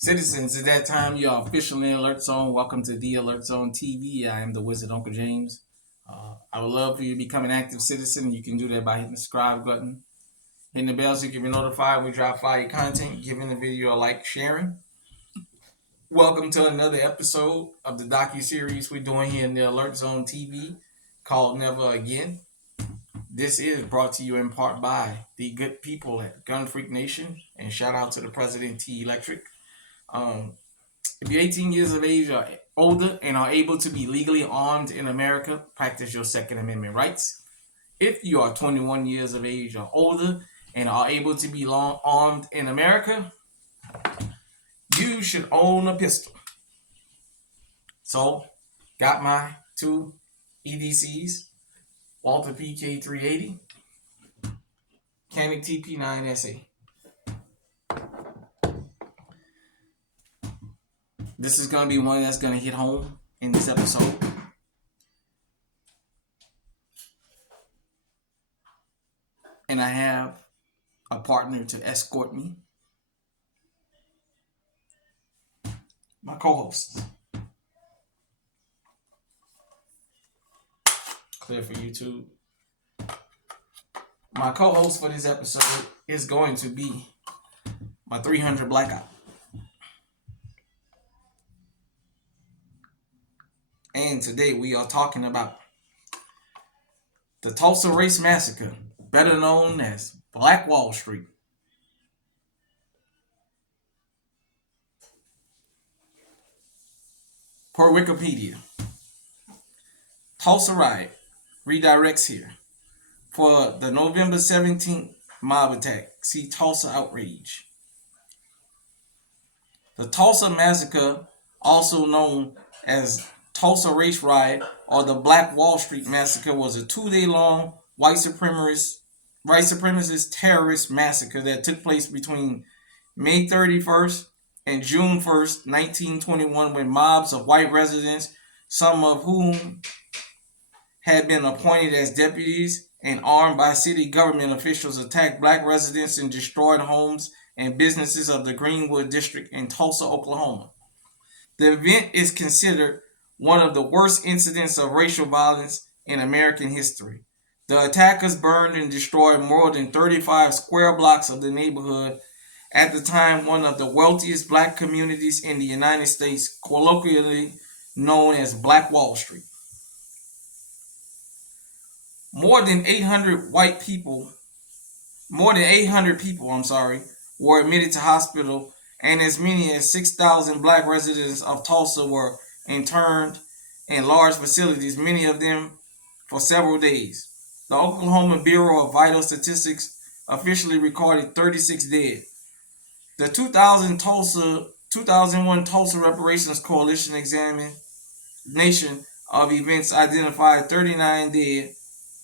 Citizens, at that time, you are officially in Alert Zone. Welcome to the Alert Zone TV. I am the Wizard Uncle James. I would love for you to become an active citizen. You can do that by hitting the subscribe button, hitting the bell so you can be notified when we drop fire content, giving the video a like, sharing. Welcome to another episode of the docu-series we're doing here in the Alert Zone TV called Never Again. This is brought to you in part by the good people at Gun Freak Nation, and shout out to the President T Electric. If you're 18 years of age or older and are able to be legally armed in America, practice your Second Amendment rights. If you are 21 years of age or older and are able to be armed in America, you should own a pistol. So, got my two EDCs, Walther PK380, Canik TP9SA. This is going to be one that's going to hit home in this episode. And I have a partner to escort me. My co-host. Clear for YouTube. My co-host for this episode is going to be my 300 Blackout. And today we are talking about the Tulsa Race Massacre, better known as Black Wall Street. Per Wikipedia, Tulsa riot redirects here. For the November 17th mob attack, see Tulsa outrage. The Tulsa Massacre, also known as Tulsa Race Riot or the Black Wall Street Massacre, was a 2-day-long white supremacist terrorist massacre that took place between May 31st and June 1st, 1921, when mobs of white residents, some of whom had been appointed as deputies and armed by city government officials, attacked black residents and destroyed homes and businesses of the Greenwood District in Tulsa, Oklahoma. The event is considered one of the worst incidents of racial violence in American history. The attackers burned and destroyed more than 35 square blocks of the neighborhood, at the time one of the wealthiest black communities in the United States, colloquially known as Black Wall Street. More than 800 people, were admitted to hospital, and as many as 6,000 black residents of Tulsa were interned in large facilities, many of them for several days. The Oklahoma Bureau of Vital Statistics officially recorded 36 dead. The 2001 Tulsa Reparations Coalition examination of events identified 39 dead,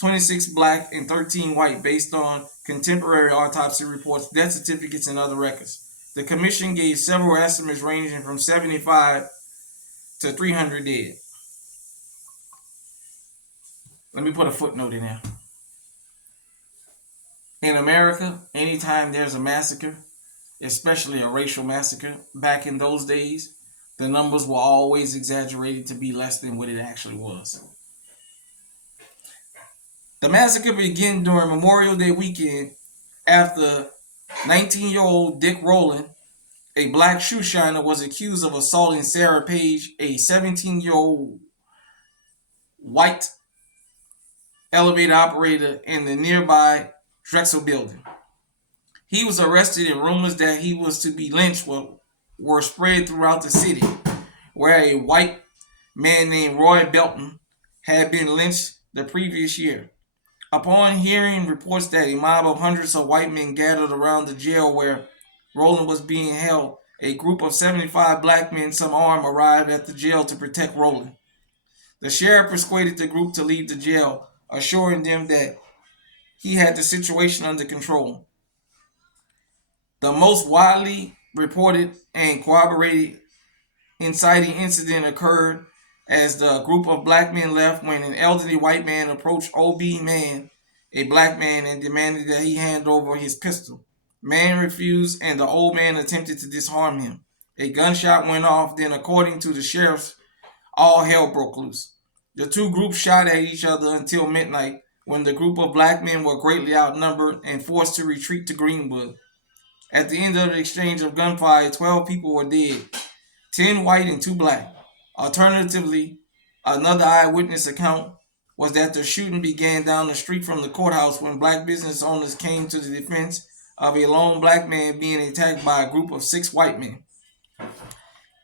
26 black, and 13 white based on contemporary autopsy reports, death certificates, and other records. The commission gave several estimates ranging from 75 to 300 dead. Let me put a footnote in there. In America, anytime there's a massacre, especially a racial massacre, back in those days, the numbers were always exaggerated to be less than what it actually was. The massacre began during Memorial Day weekend after 19-year-old Dick Rowland, a black shoe shiner, was accused of assaulting Sarah Page, a 17-year-old white elevator operator in the nearby Drexel building. He was arrested, and rumors that he was to be lynched were spread throughout the city, where a white man named Roy Belton had been lynched the previous year. Upon hearing reports that a mob of hundreds of white men gathered around the jail where Rowland was being held, a group of 75 black men, some armed, arrived at the jail to protect Rowland. The sheriff persuaded the group to leave the jail, assuring them that he had the situation under control. The most widely reported and corroborated inciting incident occurred as the group of black men left when an elderly white man approached O.B. Mann, a black man, and demanded that he hand over his pistol. Mann refused, and the old man attempted to disarm him. A gunshot went off, then, according to the sheriffs, all hell broke loose. The two groups shot at each other until midnight, when the group of black men were greatly outnumbered and forced to retreat to Greenwood. At the end of the exchange of gunfire, 12 people were dead, 10 white and 2 black. Alternatively, another eyewitness account was that the shooting began down the street from the courthouse when black business owners came to the defense of a lone black man being attacked by a group of 6 white men.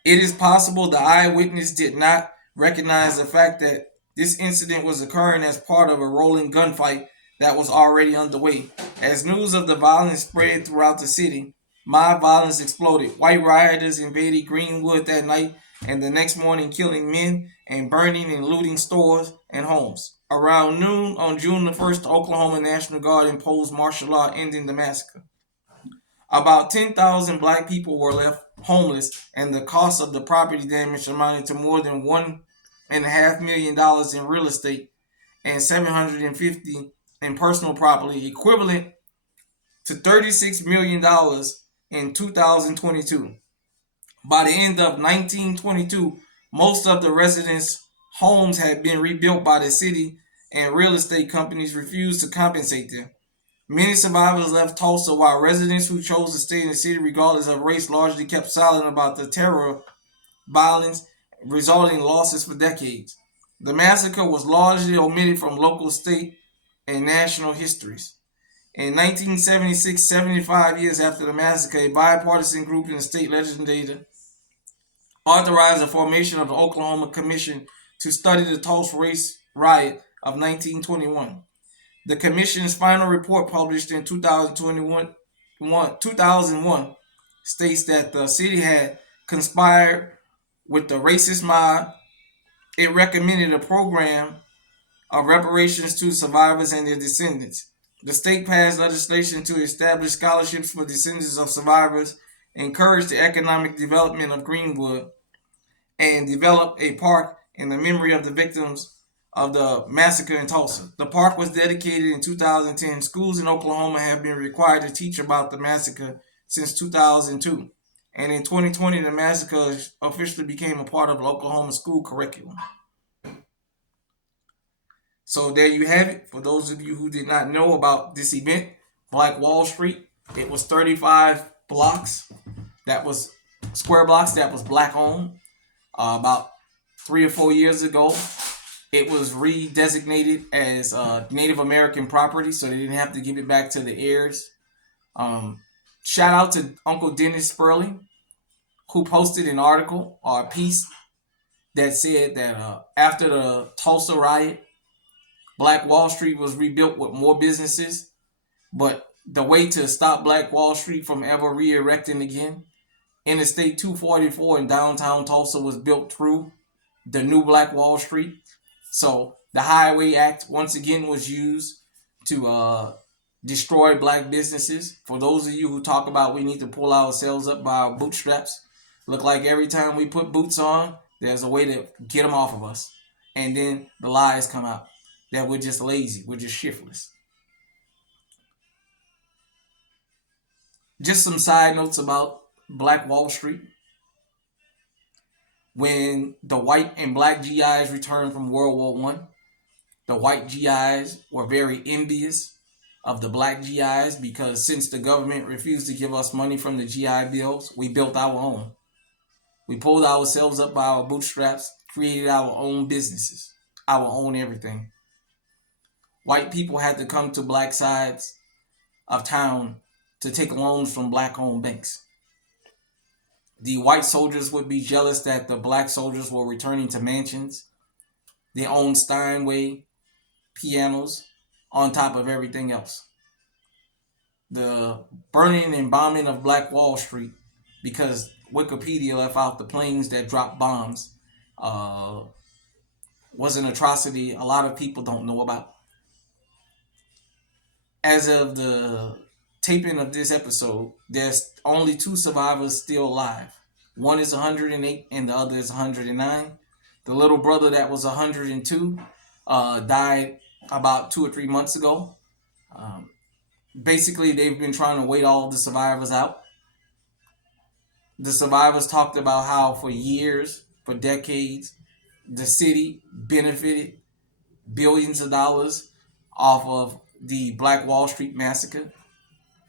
It is possible the eyewitness did not recognize the fact that this incident was occurring as part of a rolling gunfight that was already underway. As news of the violence spread throughout the city, mob violence exploded. White rioters invaded Greenwood that night and the next morning, killing men and burning and looting stores and homes. Around noon on June the 1st, the Oklahoma National Guard imposed martial law, ending the massacre. About 10,000 black people were left homeless, and the cost of the property damage amounted to more than $1.5 million in real estate and $750 in personal property, equivalent to $36 million in 2022. By the end of 1922, most of the residents' homes had been rebuilt by the city, and real estate companies refused to compensate them. Many survivors left Tulsa, while residents who chose to stay in the city regardless of race largely kept silent about the terror, violence, resulting in losses for decades. The massacre was largely omitted from local, state, and national histories. In 1976, 75 years after the massacre, a bipartisan group in the state legislature authorized the formation of the Oklahoma Commission to study the Tulsa race riot of 1921. The commission's final report, published in 2001, states that the city had conspired with the racist mob. It recommended a program of reparations to survivors and their descendants. The state passed legislation to establish scholarships for descendants of survivors, encourage the economic development of Greenwood, and develop a park in the memory of the victims of the massacre in Tulsa. The park was dedicated in 2010. Schools in Oklahoma have been required to teach about the massacre since 2002. And in 2020, the massacre officially became a part of the Oklahoma school curriculum. So there you have it. For those of you who did not know about this event, Black Wall Street, it was 35 blocks. That was square blocks that was black owned. About 3 or 4 years ago, it was redesignated as Native American property, so they didn't have to give it back to the heirs. Shout out to Uncle Dennis Sperling, who posted an article or a piece that said that after the Tulsa riot, Black Wall Street was rebuilt with more businesses, but the way to stop Black Wall Street from ever re-erecting again, Interstate 244 in downtown Tulsa was built through the new Black Wall Street. So the Highway Act once again was used to destroy black businesses. For those of you who talk about we need to pull ourselves up by our bootstraps, look like every time we put boots on, there's a way to get them off of us. And then the lies come out that we're just lazy, we're just shiftless. Just some side notes about Black Wall Street. When the white and black GIs returned from World War I, the white GIs were very envious of the black GIs because since the government refused to give us money from the GI bills, we built our own. We pulled ourselves up by our bootstraps, created our own businesses, our own everything. White people had to come to black sides of town to take loans from black-owned banks. The white soldiers would be jealous that the black soldiers were returning to mansions. They owned Steinway pianos on top of everything else. The burning and bombing of Black Wall Street, because Wikipedia left out the planes that dropped bombs, was an atrocity a lot of people don't know about. As of the taping of this episode, there's only 2 survivors still alive. One is 108 and the other is 109. The little brother that was 102 died about 2 or 3 months ago. Basically, they've been trying to wait all the survivors out. The survivors talked about how for years, for decades, the city benefited billions of dollars off of the Black Wall Street Massacre.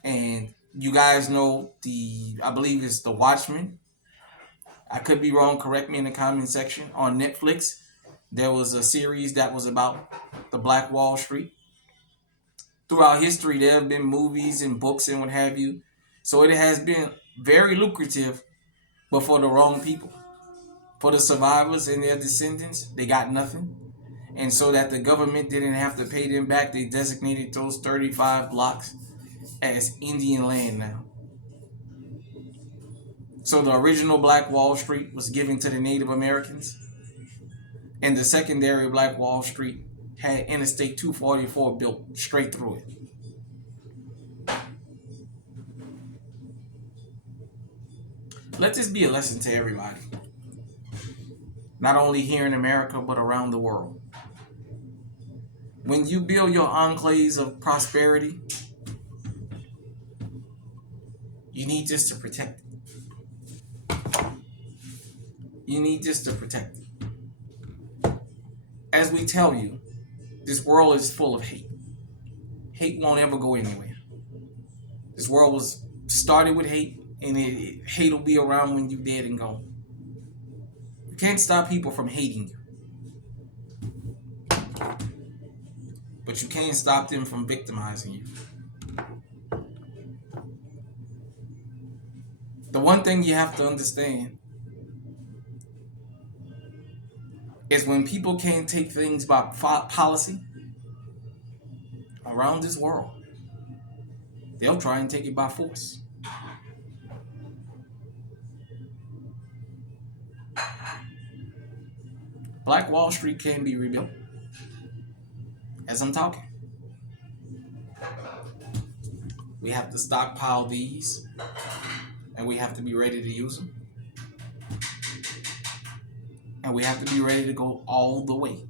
And you guys know I believe it's The Watchmen. I could be wrong, correct me in the comment section. On Netflix, there was a series that was about the Black Wall Street. Throughout history, there have been movies and books and what have you. So it has been very lucrative, but for the wrong people. For the survivors and their descendants, they got nothing. And so that the government didn't have to pay them back, they designated those 35 blocks as Indian land now. So the original Black Wall Street was given to the Native Americans, and the secondary Black Wall Street had Interstate 244 built straight through it. Let this be a lesson to everybody, not only here in America, but around the world. When you build your enclaves of prosperity, you need this to protect it. You need this to protect it. As we tell you, this world is full of hate. Hate won't ever go anywhere. This world was started with hate, and hate will be around when you're dead and gone. You can't stop people from hating you, but you can't stop them from victimizing you. The one thing you have to understand is when people can't take things by policy around this world, they'll try and take it by force. Black Wall Street can be rebuilt. As I'm talking, we have to stockpile these, and we have to be ready to use them. And we have to be ready to go all the way.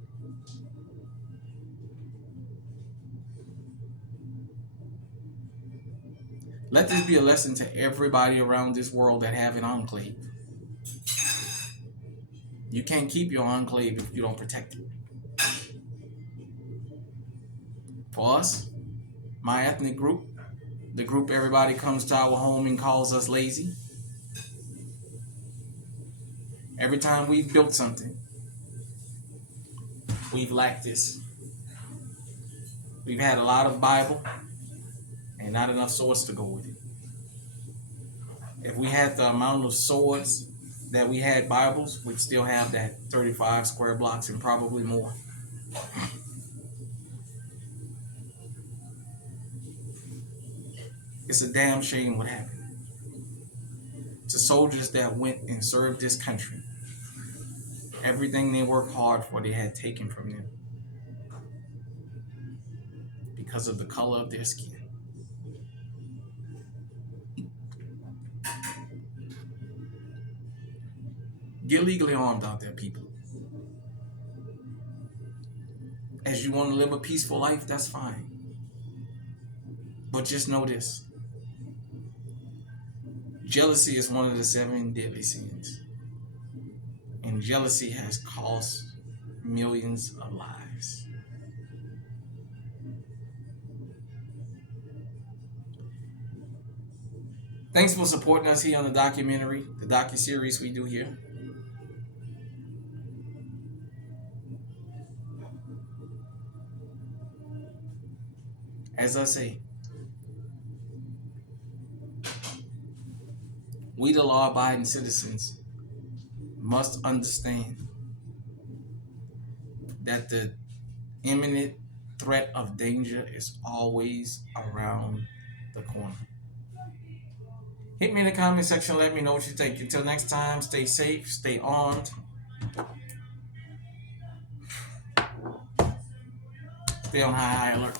Let this be a lesson to everybody around this world that have an enclave. You can't keep your enclave if you don't protect it. For us, my ethnic group, the group everybody comes to our home and calls us lazy, every time we've built something, we've lacked this. We've had a lot of Bible and not enough swords to go with it. If we had the amount of swords that we had Bibles, we'd still have that 35 square blocks and probably more. It's a damn shame what happened to soldiers that went and served this country. Everything they worked hard for, they had taken from them because of the color of their skin. Get legally armed out there, people. As you want to live a peaceful life, that's fine. But just know this. Jealousy is one of the 7 deadly sins. And jealousy has cost millions of lives. Thanks for supporting us here on the documentary, the docu-series we do here. As I say, we the law-abiding citizens must understand that the imminent threat of danger is always around the corner. Hit me in the comment section, let me know what you think. Until next time, stay safe, stay armed, stay on high alert.